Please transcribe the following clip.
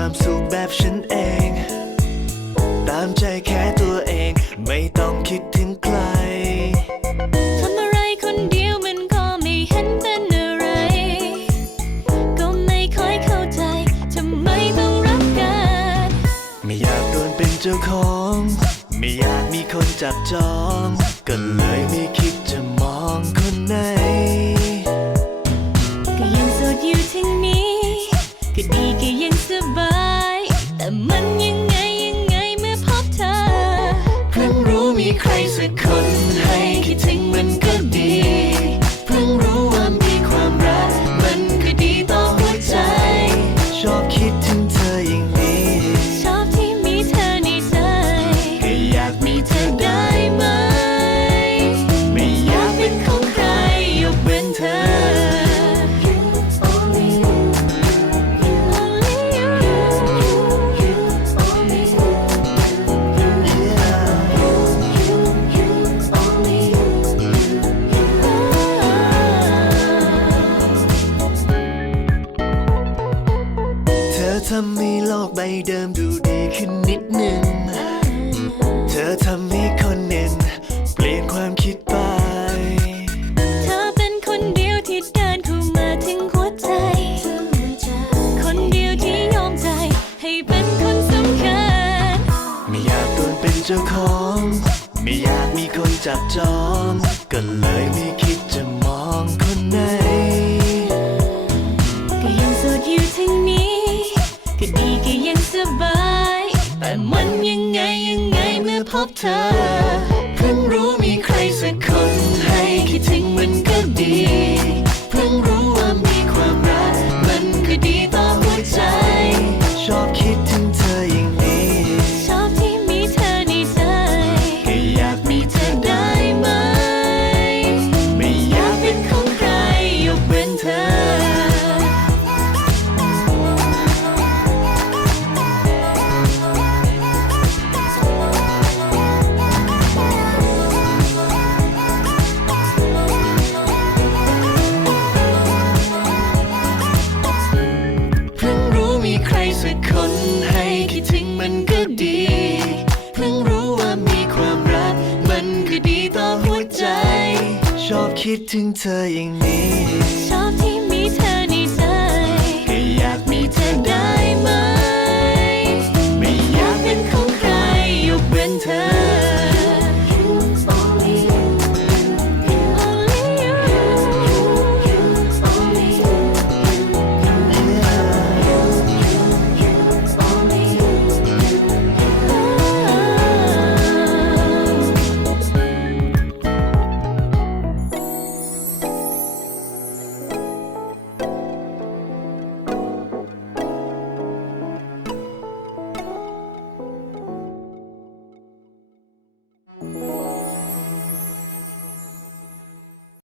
ความสุขแบบฉันเอง ตามใจแค่ตัวเอง ไม่ต้องคิดถึงใคร ทำอะไรคนเดียวมันก็ไม่เห็นเป็นอะไร ก็ไม่ค่อยเข้าใจ ทำไมต้องรักกัน ไม่อยากโดนเป็นเจ้าของ ไม่อยากมีคนจับจอง ก็เลยไม่คิดจะมองคนไหน ก็ยังโสดอยู่ทั้งนี้ ก็ดีก็ยังสบายแต่ มันยังไงยังไงเมื่อพบเธอ เพิ่งรู้มีใครสักคนให้คิดถึง ใบเดิมดูดีขึ้นนิดหนึ่งเธอทำให้คนเน้นเปลี่ยนความคิดไป เธอเป็นคนเดียวที่เดินเข้ามาถึงหัวใจ คนเดียวที่ยอมใจ ให้เป็นคนสำคัญ ไม่อยากโดนเป็นเจ้าของ ไม่อยากมีคนจับจอง ก็เลยไม่คิดจะมองคนไหน ดีก็ยังสบาย แต่มันยังไงยังไงเมื่อพบเธอ เพิ่งรู้มีใครสักคนให้คิดถึงมันก็ดี ชอบคิดถึงเธออย่างนี้